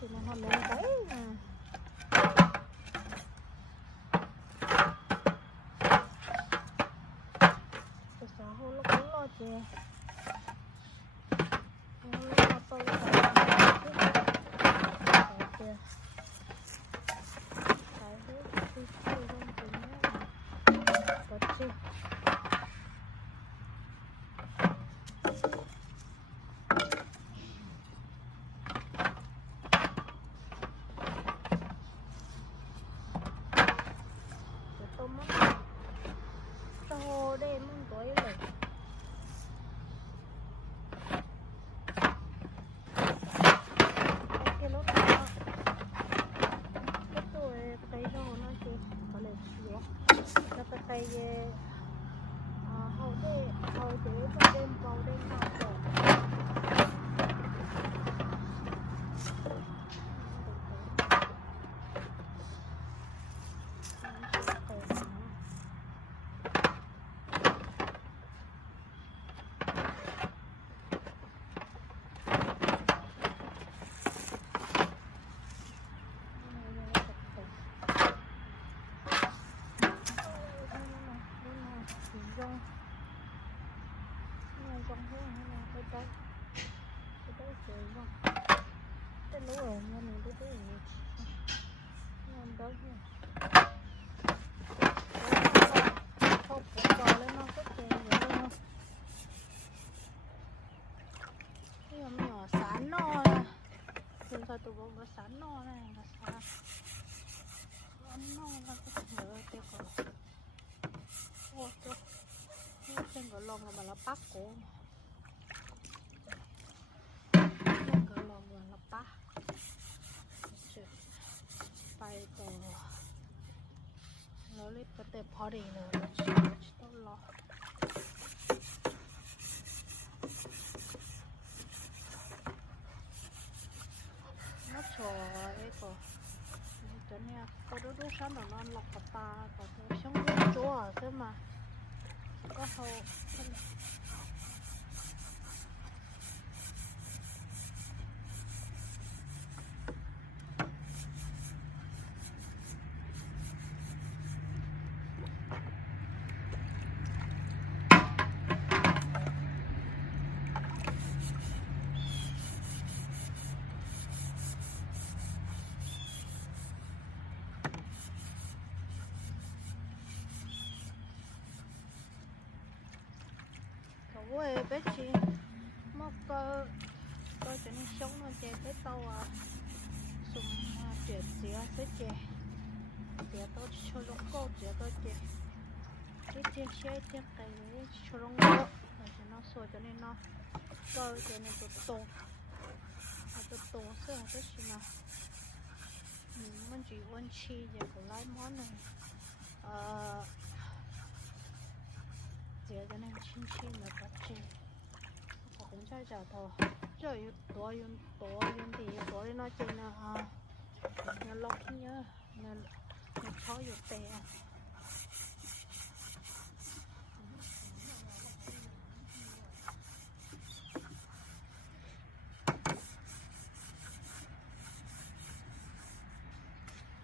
thì nó hôm nay đấy à. Cái xã hội nó cũng lo chè nó lo tôi là chè cái hết thì không tính có chè tôm á cho đêm tốiเลยcái lúc đó cái tuổi cây đó nó chỉ có lệ xíuแล้วก็ไปhầu thế có đêm vào đêm nào rồi trong thế này cái đấy sướng không cái lúa rồi nha mình cái đấy ngon đó không cũng bò lên nó có chè vậy luôn cái nhỏ sán no nè thường thời tụi bọn nó sán no này là sán no là cái nhớ tiêu cầu ô tô trên cái lồng là bắt cổ cái lồng là bắtไปต่อแล้วรีบไปเตะพอดีเลยต้องรอnó chó ấy có cho nên có đôi đôi sáng nó non lọc cả ta có cái sống với chúa thế mà có hậu ôi bé chị móc tôi cho nên sống nó chè cái tàu sum chè xía cái chè tôi cho nó cô chè tôi chè cái chè xe chè cái cho nó cô rồi nó sôi cho nên nó cơ cho nên tôi tổ sữa cái gì nào mình chỉ uống chi giờ có lấy món này giờ cho nên chín là bắt chè cũng chơi chả thò chơi tối thì tối nó chơi nó lóc nhớ nó khóอยู่แต่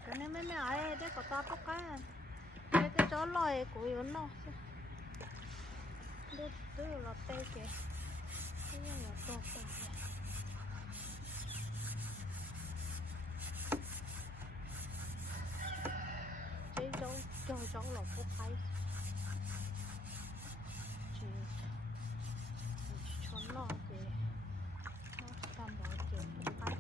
cái này mấy ai đấy có ta bóc cái chó lòi của yến nó đây là tê kìa đây là to kìa chế cháu là phúc hay chỉ cho nó thì nó làm bảo chế phúc hay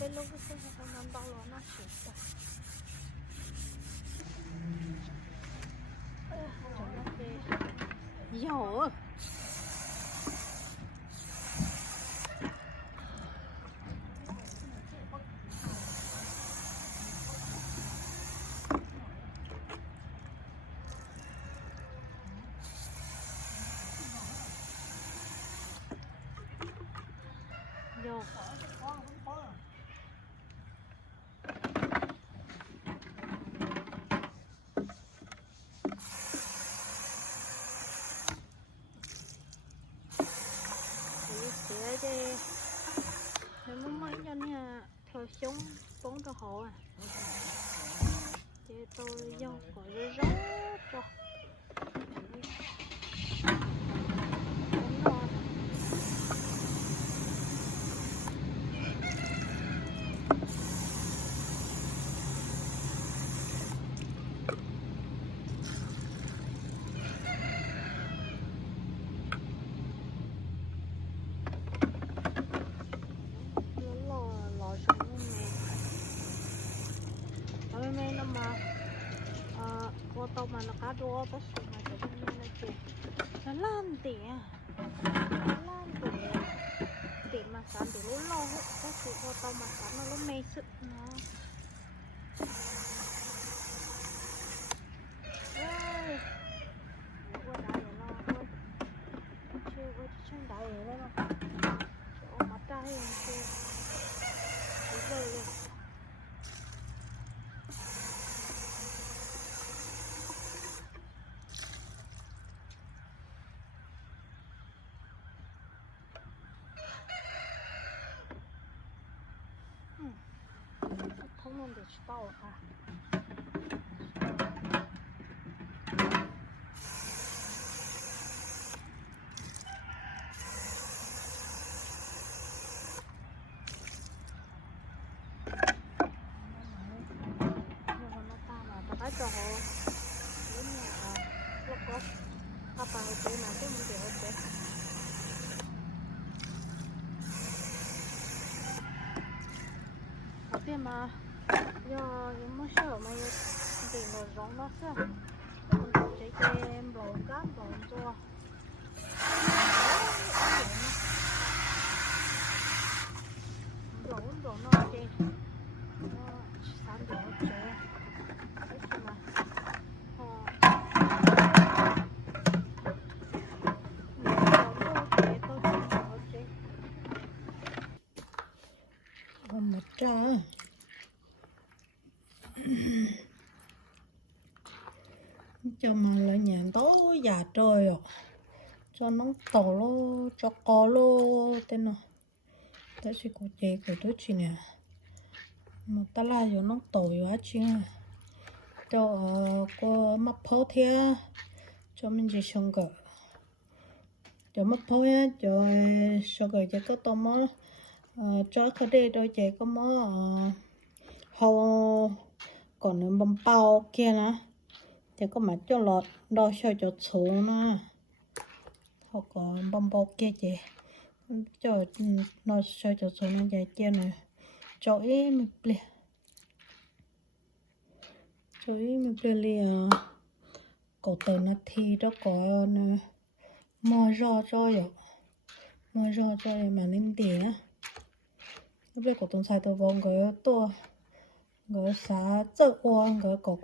cái lúc cái nó bao lo nó sụt ra dầu dầu sống cho họ à. Chị tôi vô gọi rớt cho. Ô tô mà nó cá đua bớt xuống mà cho nên nó chị nó lan tỉa tỉa mà sản tỉa lố lo hết cái sự ô tô mà sản nó mê sự nó ơi nó qua đá rồi lo thôi chưa qua chân đá rồi đó mà chỗ mặt ra hay là chưa rồi lên thông luôn để tao à cái cho họ đến nhà lúc có apa itu nanti mungkin oke tapi mà do những món sữa mà tiền rồi rong nó sao mình chạy kem rồi cám rồi cho rồi nó chơi nó sản được chơi cái gì mà một trà cho mà lại nhà tối già trời rồi cho nó tổ lô cho có lô tên nào tới chỉ có chị của tôi chị nè mà ta la cho nó tội quá chứ cho có mắt phô thế cho mình chỉ xong cỡ cho mắt phô á cho xong cỡ cho có tôm mó cho cái đây đôi chị có mó hồ còn nữa bông bao kia nè thì có mà cho lọt đo sao cho xuống nè họ có bông bao kia chị cho nó sao cho xuống nó dài chia này cho ý mình bè cho ý mình bè liền cậu từ nó thi đó có mò rò rồi mà nên tiền á lúc đấy cậu tuần sai tôi vòng cái tôi cái xá chợ uông cái cậu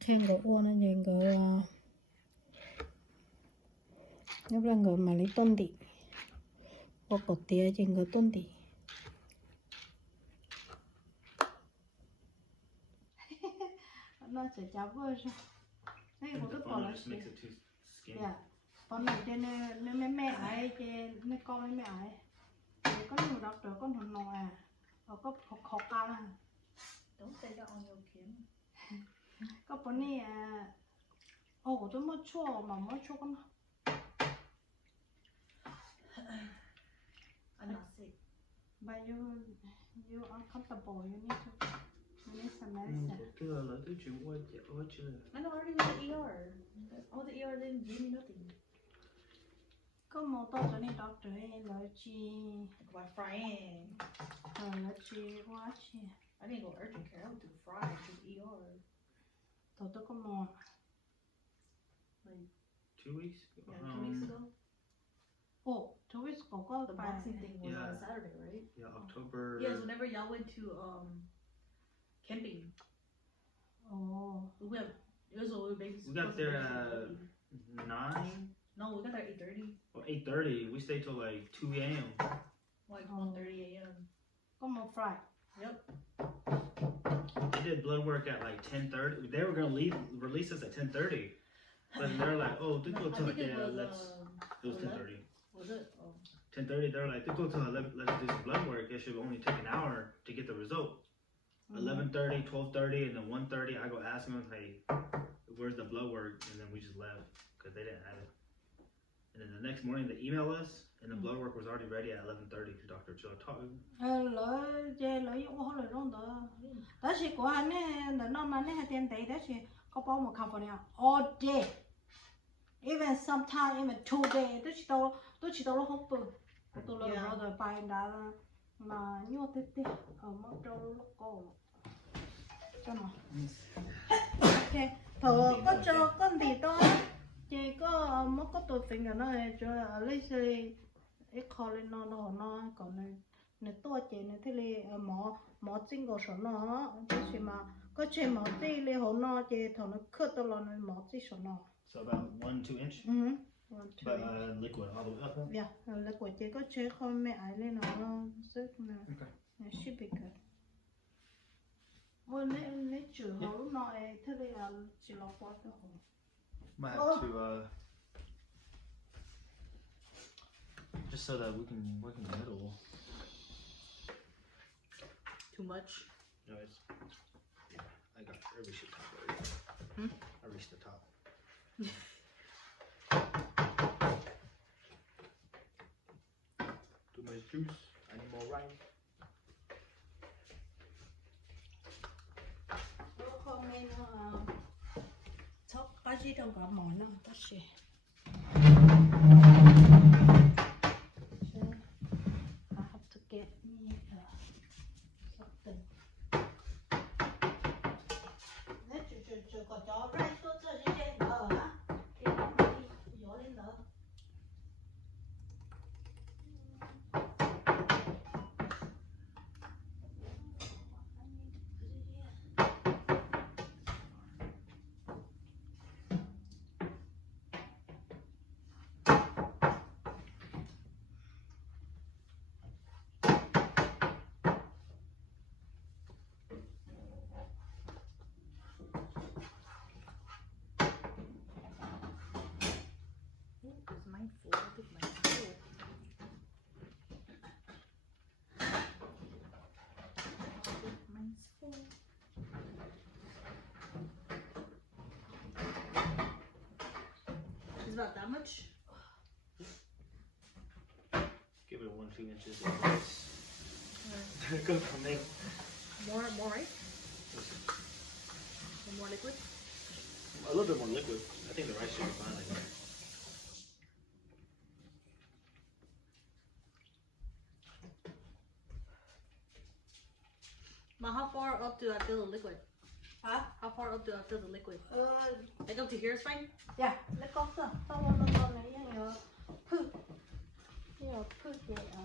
khen cái uông nó nhìn cái lúc đấy người mà lấy tôn đi có cậu tía trên cái tôn đi nó sẽ cháo vơi rồi đây một cái còn là gì dạ con này trên nơi mẹ ấy trên nơi con mẹ ấy có nhiều đọc được con hồn nọ à có khó cao à Don't say that on your chin. có bốn này à tôi mới chua mà mới chua con I'm not sick. but you uncomfortable you need some medicine Tức là nói tới chuyện qua chưa I know, I already went to ER. All the ER didn't give me nothing. có một tô cho nên doctor ấy nói chi My friend. nói chi quá chi I didn't go urgent care. I went to Fry to ER. tôi có một Like 2 weeks? yeah, 2 weeks ago. 2 weeks ago có The bài boxing thing was Yeah. on Saturday, right? Yeah, October. Yes, whenever y'all went to camping. We have it was a baby. We got there at 9? No, we got there at 8:30. Or 8:30. We stayed till like 2 a.m. Like 1:30 a.m. có một fry Yep. They did blood work at like 10:30. They were gonna release us at 10:30. But they're like, oh, they go I till think it was it was 10:30. Was it? Oh. 10:30. They're like, they go till let's do some blood work. It should only take an hour to get the result. 11:30, 12:30, and then 1:30. I go ask them, hey, where's the blood work? And then we just left because they didn't have it. And then the next morning they email us, and the blood work was already ready at 11:30 because Dr. Joe taught me. lỡ về lỡ yêu hoa lỡ rong đó đó là của anh ấy là nó mà này tiền đấy đó là có bao một khẩu phần all day even sometimes even 2 days tôi chỉ đâu không bự tôi lỡ rồi bài đã mà nhiều thế ở mất đâu lúc cô cho nó ok thở có cho con gì đó chỉ có mất có tôi tính là nó cho lấy xe cái kho lên nó còn này to chị này thế là mỏ chính của số nó chứ mà có chuyện mỏ tí là hồ nó chị thằng nó khơi tôi là mỏ tí số nó So about 1-2 inch. But liquid all the way up. Yeah, liquid chị có chơi không mẹ ấy lên nó rất là should be good. Ôi nếu chữ hấu nó thế là chỉ là quá cái hồ. Might have to just so that we can work in the middle. Too much. No, it's I reached the top already. I reached the top. Too much juice. I need more rice. Không nên chóc cái gì đâu cả món nào tất nhiên. I have to get me something. Nếu chú có cho rice tôi cho chị lên đó hả? Thì nó đi dỗ lên đó. Is mine full? I think mine's full. Mine's full. Is about that much? Give it 1-2 inches of rice. Go from there. More right? More liquid? A little bit more liquid. I think the rice should be fine like that. But how far up do I fill the liquid? Hả? How far up do I fill the liquid? Like up to here is fine? Yeah, lấy con cơ. Tao nó này nhờ phư. Nhờ phư vậy à.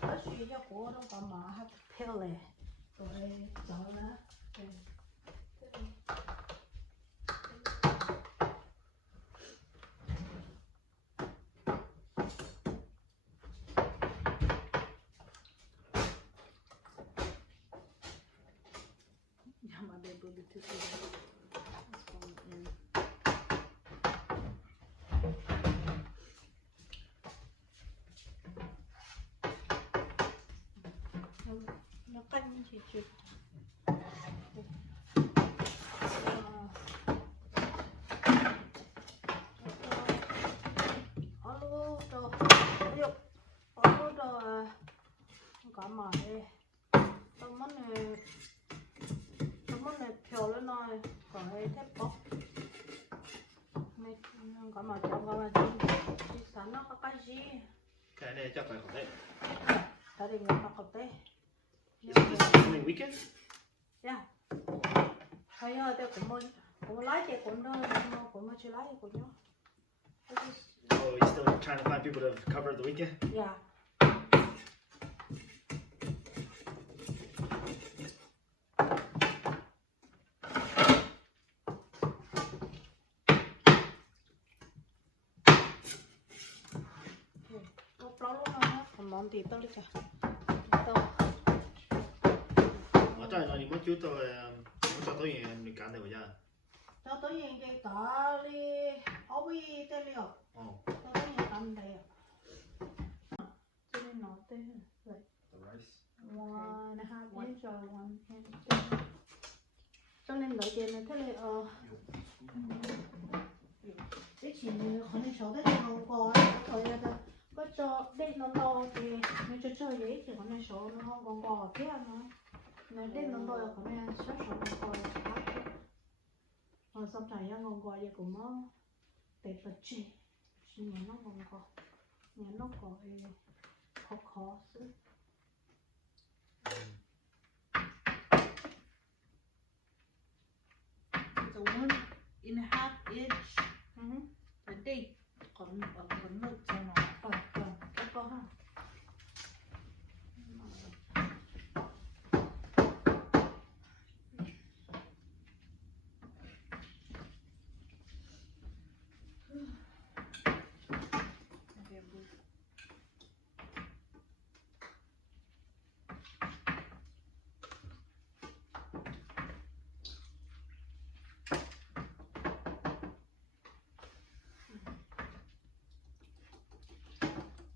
Ở suy cho của nó còn mà hát theo lệ rồi chọn nữa. Yeah, my bed will be too big. That's going in. Nó canh chị chụp. Cả mà đây tao mất này phiêu lên này còn đây thép bóc này cả mà trong cả mà đi sáng nó có cái gì Cái này chắc phải không đấy. ta đi ngồi học học đấy. Is this coming weekend? Yeah. Hay rồi tôi cũng lái chạy cũng mới chưa lái cũng nhớ. Oh, you still trying to find people to cover the weekend? Yeah. chọn thì tao đi chả tao ở đây nó đi mất chút tôi muốn cho tôi mình cán được chưa cho tới những cái cả đi ốp đi tên liệu cho tới những cầm đây cho nên nó tên vậy the rice 1.5 inch or 1 inch cho nên lợi tiền này thế này cái chỉ có nên số đấy không có thời gian đó có cho đến nó to thì nếu cho chơi vậy thì có nên số nó không còn có thế mà nếu đến nó to có nên số số nó còn xong rồi nó ngon gọi vậy cũng nó tệ bật chi nhưng mà nó ngon gọi nhà nó gọi khó khó xứ So 1.5 inch. Đến đi. Còn nước cho nó. cái có ha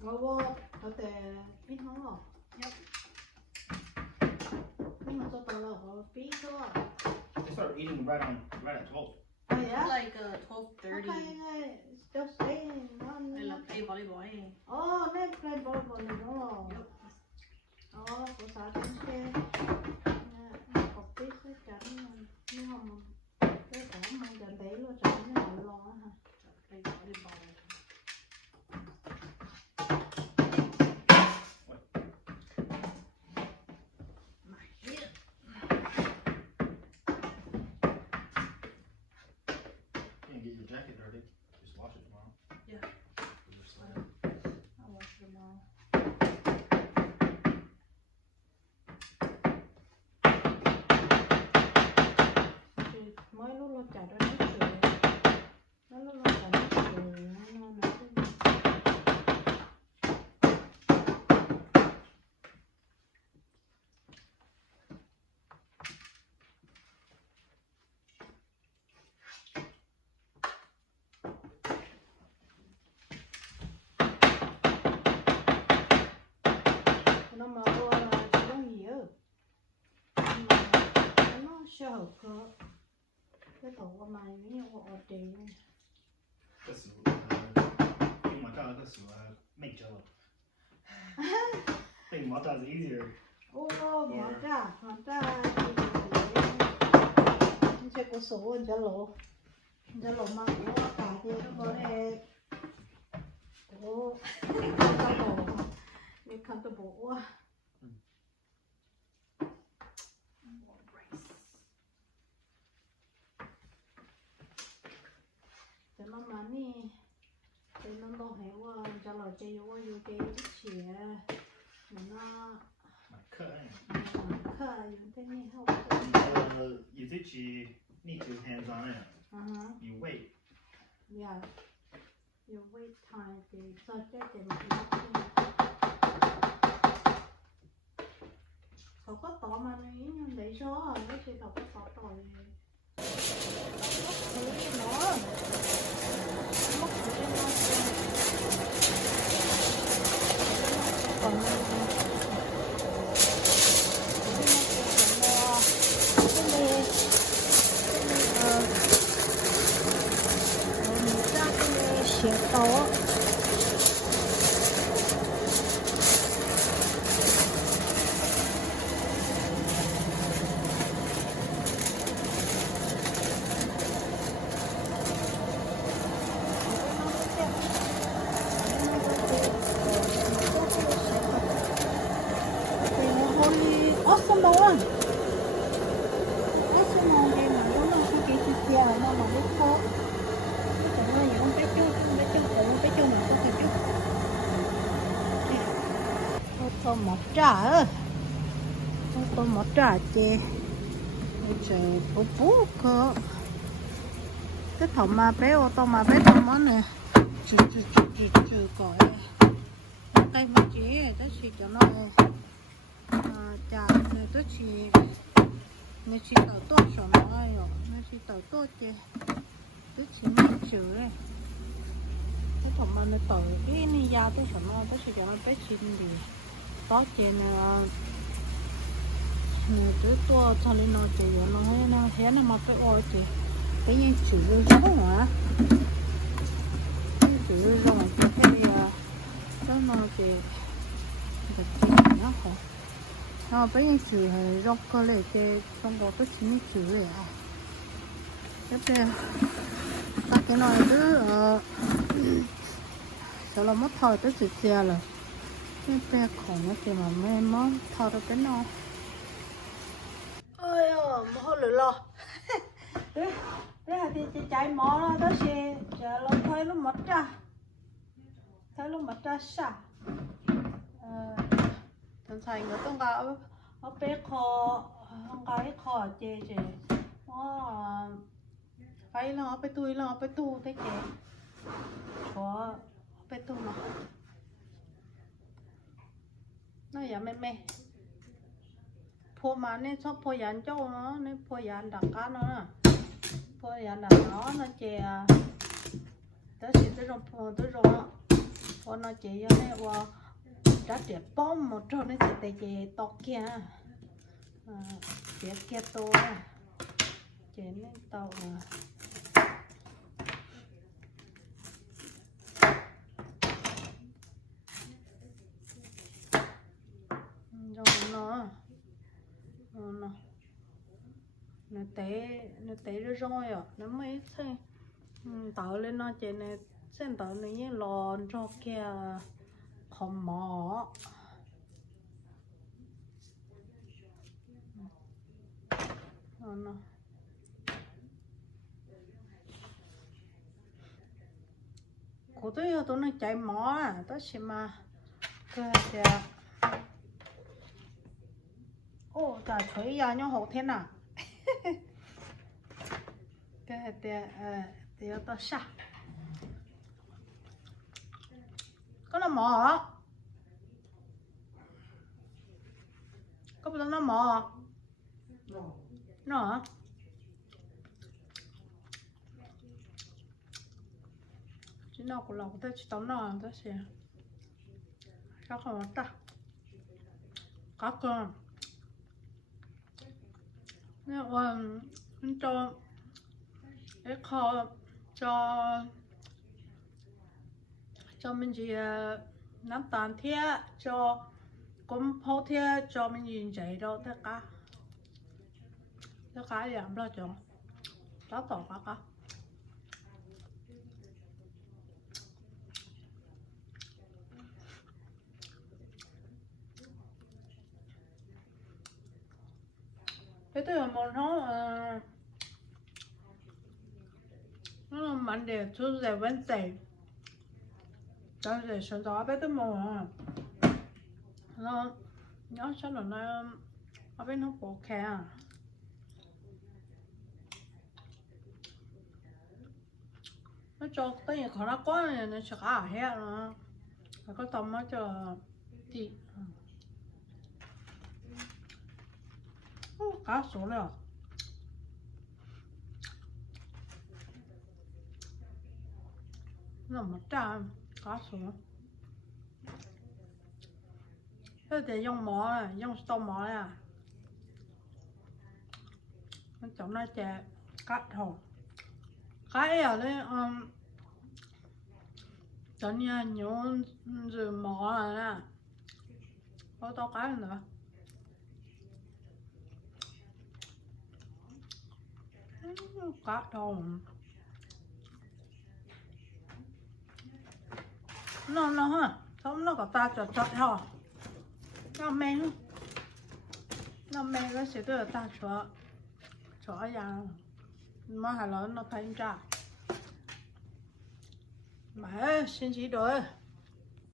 ngô có thể ít hơn không? Nhưng mà cho tao là có phí thôi. they started eating right at 12 Oh yeah? Like 12:30. Okay, still staying on. I love play volleyball. Oh, nên play volleyball này đúng không? Yep. Oh, của xã chính kia. Học phí sẽ chẳng nếu không cái cả mang chẳng thấy luôn chẳng nó lo hả? Play volleyball. Get your jacket dirty. Just wash it tomorrow. Yeah. I'll wash them all. Mới lúc lo chả đó nó sửa. Nó lúc lo chả nó sửa. Nó nó mà qua là chỉ có nhiều nó sợ cơ cái tổ của mày mấy nhiều ở tiền Cái sữa nhưng mà cái sữa make jello. I think matcha is easier. ô mà ra sẽ có số cho lộ mà của cả thì có thể ô cái tổ cái khăn tổ bộ cho nó mà nè cho nó đâu hiểu cho là chơi vô cái chè mà nó My cut. khờ những cái này không You think you need to hands on it. You wait. yeah you wait time thì sao chết thì mà không có tỏ mà nhưng để số nó sẽ không có tỏ tội nó còn sẽ tỏ awesome one. Awesome one thì mà nó không chỉ chia nó mà nó khó. Còn nó những cái chú mà có cái chú. Tô một trà ơi. Tô một trà chè. Bây giờ bố cơ. Cái thầu mà bé ô tô mà bé thầu món này. Chú coi. cây mà chỉ tới chỉ cho nó chả này tới chỉ này chỉ tàu tốt cho nó rồi này chỉ tàu tốt chứ tới chỉ mấy chữ đấy cái thằng mà nó tàu cái này giao tới cho nó tới chỉ cho nó bé chín thì có trên từ tua cho nên nó chỉ nó hay nó mà phải oi thì cái như chữ giống mà chữ giống mà cái đó nó chỉ được chỉ nó không nó bây giờ chữ hay giống cái này cái trong đó có chỉ chữ này à cái này cái này cứ sau là mất thời tới chữ chia rồi cái bé khổng nó thì mà mấy mất thời được cái nó ơi mà hơi lừa đấy thì chạy mò nó đó xe chờ lâu thấy nó mất ra thằng thầy người tôi bảo ở bé kho không cái kho chè nó phải loไปtu thế chè cóไปtu mà nó giờ mẹพวกมันเนี่ยชอบพยันเจ้าเนาะเนี่ยพยันดักกันเนาะพยันดักเนาะนั่นเจ้าแต่สิ่งที่เราพอนั่นเจ้าเนี่ยว่าจะเจ็บป้อมหมดตอนนี้แต่เจ้าตอกเกี้ยเจ็บเกี้ยตัวเจ้าเนี่ยตอกเนาะnó té rồi à nó mới xem tạo lên nó trên này xem tạo nó như lòn cho kia không mỏ nó cô tôi nó chạy mỏ à tôi xem mà cái gì ô trả thuế ya nhau hậu thế nào cái thì tao sa có nó mò hả có bao nó mò nó hả chỉ nào của lòng tôi chỉ tao nó tôi sẽ sao không ta có con nè cho cái kho cho mình chỉ nắm tàn thế cho cũng phô thế cho mình nhìn chạy đâu tất cả làm đó chồng đó tỏ cả cái thứ mà nó mạnh để chú giải vấn đề cho để số đó bé tôi mò nó sao nó ở bên nó có khe nó cho tất nhiên khó nó quá này nó sẽ cả hết nó có tầm nó cho đi cá số rồi nó một trăm cá số thế thì dùng mỏ này dùng tôm mỏ này nó chọn nó chè cắt hồ cái ở đây chọn nhà nhốn rồi mỏ này nè có to cái nữa cá đồ nó ha không nó có ta chọt hả nó men cái sự đó là ta chọt ra mà hay là nó thấy ra mà xin chỉ rồi